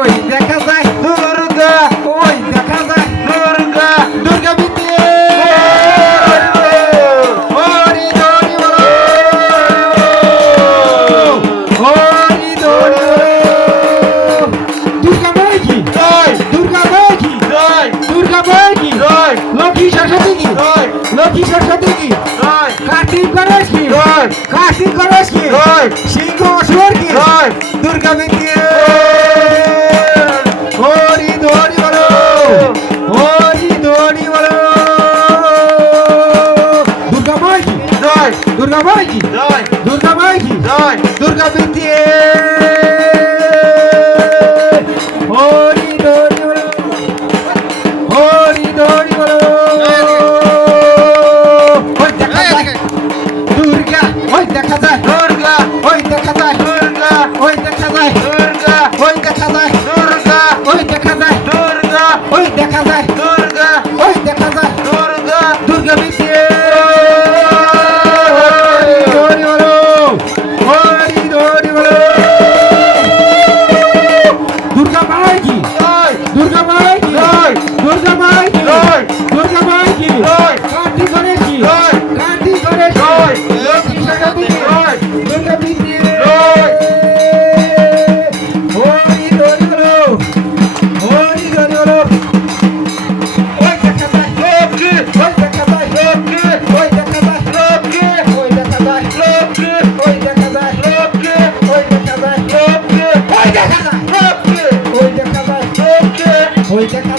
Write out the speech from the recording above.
ওই দেখা যায় দুর্গা, ওই দেখা যায় দুর্গা, দুর্গা বিদ্যে হরি ধরি বলো, হরি ধরি বলো। দুর্গা মাই কি জয়, দুর্গা মাই কি জয়, দুর্গা মাই কি জয়, লক্ষ্মী সরস্বতী কি জয়, লক্ষ্মী সরস্বতী কি জয়, কার্তিক গণেশ কি জয়, কার্তিক গণেশ কি জয়, সিংহ অসুর কি জয়, দুর্গা বিদ্যে হরি ধরি বলো, হরি ধরি বলো। দুর্গা মাই কি জয়, দুর্গা মাই কি জয়, দুর্গা মাই কি জয়, দুর্গা বিদ্যে হরি ধরি বলো, হরি ধরি বলো। ওই দেখা যায় দুর্গা, ওই দেখা যায় দুর্গা, ওই দেখা যায় দুর্গা, ওই দেখা যায় দুর্গা, ওই দেখা যায় দুর্গা, ওই দেখা যায় দুর্গা, ওই দেখা যায় দুর্গা, ওই দেখা যায় দুর্গা, দুর্গা বিদ্যে হরি বলো, হরি ধরি বলো। দুর্গা মাই কি জয়, দুর্গা মাই কি জয়, দুর্গা মাই কি জয়, দুর্গা মাই কি জয়, কার্তিক গণেশ কি জয়, কার্তিক গণেশ জয়, লক্ষ্মী সরস্বতী কি জয়, দুর্গা বিদ্যে হরি ধরি বলো, হরি ধরি বলো। ওই দেখা যায় লক্ষ্মী, ওই দেখা যায় লক্ষ্মী, ওই দেখা যায় লক্ষ্মী, ওই দেখা যায় লক্ষ্মী, ওই দেখা যায় লক্ষ্মী, ওই দেখা যায় লক্ষ্মী, ওই দেখা যায় লক্ষ্মী, ওই দেখা যায় লক্ষ্মী, ওই দেখা